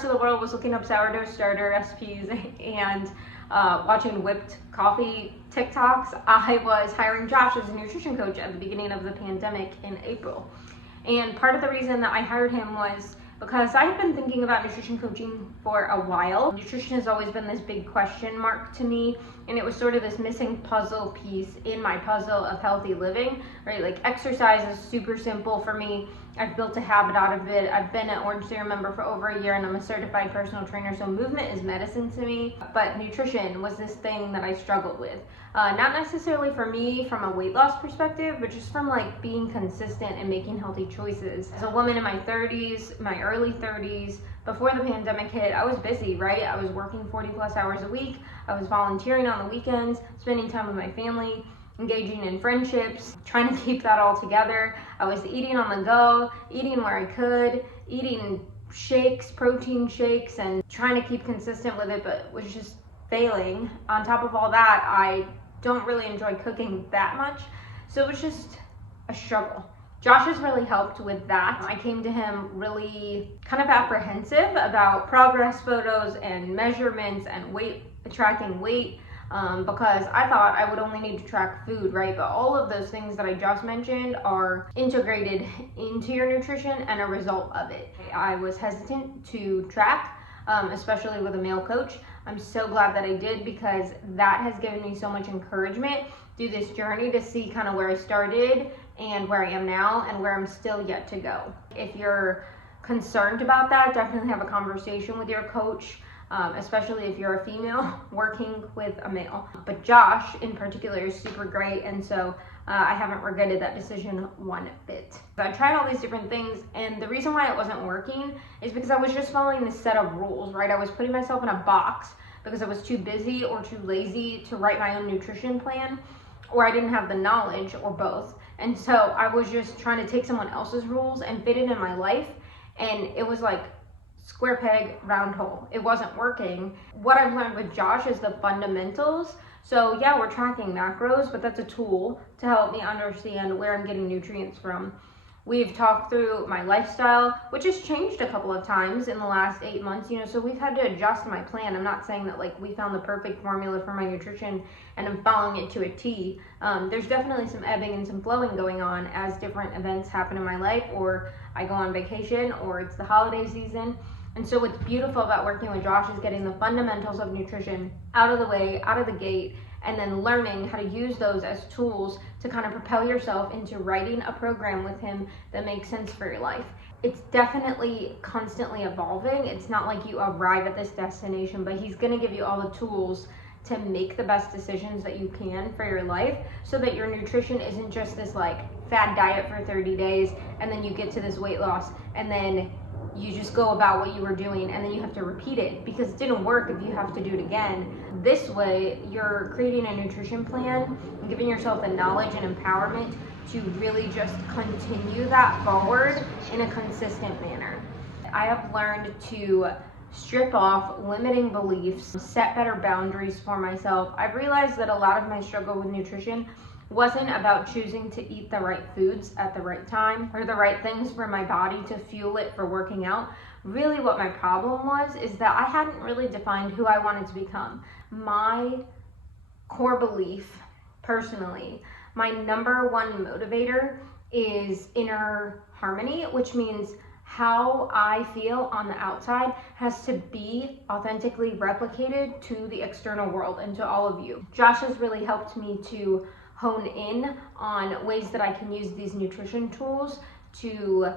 rest of the world was looking up sourdough starter recipes and watching whipped coffee TikToks, I was hiring Josh as a nutrition coach at the beginning of the pandemic in April. And part of the reason that I hired him was because I had been thinking about nutrition coaching for a while. Nutrition has always been this big question mark to me, and it was sort of this missing puzzle piece in my puzzle of healthy living, right? Like exercise is super simple for me. I've built a habit out of it. I've been an Orange Theory member for over a year, and I'm a certified personal trainer, so movement is medicine to me. But nutrition was this thing that I struggled with. Not necessarily for me from a weight loss perspective, but just from like being consistent and making healthy choices. As a woman in my 30s, my early 30s, before the pandemic hit, I was busy, right? I was working 40 plus hours a week. I was volunteering on the weekends, spending time with my family, engaging in friendships, trying to keep that all together. I was eating on the go, eating where I could, eating shakes, protein shakes, and trying to keep consistent with it, but was just failing. On top of all that, I don't really enjoy cooking that much, so it was just a struggle. Josh has really helped with that. I came to him really kind of apprehensive about progress photos and measurements and tracking weight, because I thought I would only need to track food, right? But all of those things that I just mentioned are integrated into your nutrition and a result of it. I was hesitant to track, especially with a male coach. I'm so glad that I did, because that has given me so much encouragement through this journey to see kind of where I started and where I am now and where I'm still yet to go. If you're concerned about that, definitely have a conversation with your coach, especially if you're a female working with a male. But Josh in particular is super great, and so I haven't regretted that decision one bit. I tried all these different things, and the reason why it wasn't working is because I was just following this set of rules, right? I was putting myself in a box because I was too busy or too lazy to write my own nutrition plan, or I didn't have the knowledge, or both. And so I was just trying to take someone else's rules and fit it in my life, and it was like square peg, round hole. It wasn't working. What I've learned with Josh is the fundamentals. So yeah, we're tracking macros, but that's a tool to help me understand where I'm getting nutrients from. We've talked through my lifestyle, which has changed a couple of times in the last 8 months, so we've had to adjust my plan. I'm not saying that like we found the perfect formula for my nutrition and I'm following it to a T. There's definitely some ebbing and some flowing going on as different events happen in my life, or I go on vacation, or it's the holiday season. And so what's beautiful about working with Josh is getting the fundamentals of nutrition out of the way, out of the gate, and then learning how to use those as tools to kind of propel yourself into writing a program with him that makes sense for your life. It's definitely constantly evolving. It's not like you arrive at this destination, but he's gonna give you all the tools to make the best decisions that you can for your life, so that your nutrition isn't just this like fad diet for 30 days and then you get to this weight loss and then you just go about what you were doing and then you have to repeat it because it didn't work if you have to do it again. This way, you're creating a nutrition plan and giving yourself the knowledge and empowerment to really just continue that forward in a consistent manner. I have learned to strip off limiting beliefs, set better boundaries for myself. I've realized that a lot of my struggle with nutrition wasn't about choosing to eat the right foods at the right time or the right things for my body to fuel it for working out. Really what my problem was is that I hadn't really defined who I wanted to become. My core belief, personally, my number one motivator is inner harmony, which means how I feel on the outside has to be authentically replicated to the external world and to all of you. Josh has really helped me to hone in on ways that I can use these nutrition tools to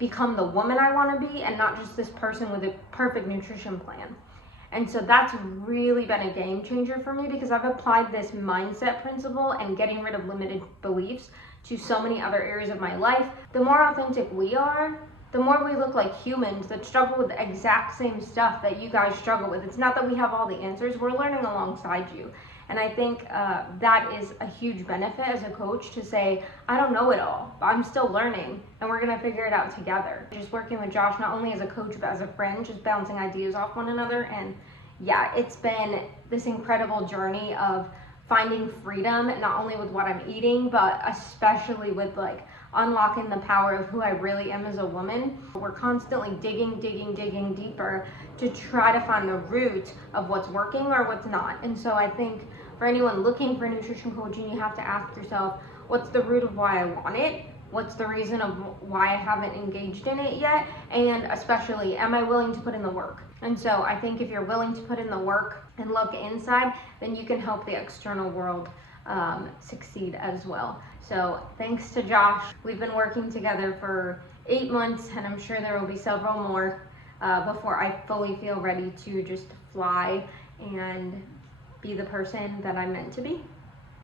become the woman I want to be and not just this person with a perfect nutrition plan. And so that's really been a game changer for me because I've applied this mindset principle and getting rid of limited beliefs to so many other areas of my life. The more authentic we are, the more we look like humans that struggle with the exact same stuff that you guys struggle with. It's not that we have all the answers, we're learning alongside you. And I think that is a huge benefit as a coach to say, I don't know it all, but I'm still learning and we're gonna figure it out together. Just working with Josh, not only as a coach, but as a friend, just bouncing ideas off one another. And yeah, it's been this incredible journey of finding freedom, not only with what I'm eating, but especially with like unlocking the power of who I really am as a woman. We're constantly digging deeper to try to find the root of what's working or what's not. And so I think for anyone looking for nutrition coaching, you have to ask yourself, what's the root of why I want it? What's the reason of why I haven't engaged in it yet? And especially, am I willing to put in the work? And so I think if you're willing to put in the work and look inside, then you can help the external world succeed as well. So thanks to Josh. We've been working together for 8 months, and I'm sure there will be several more before I fully feel ready to just fly and be the person that I'm meant to be.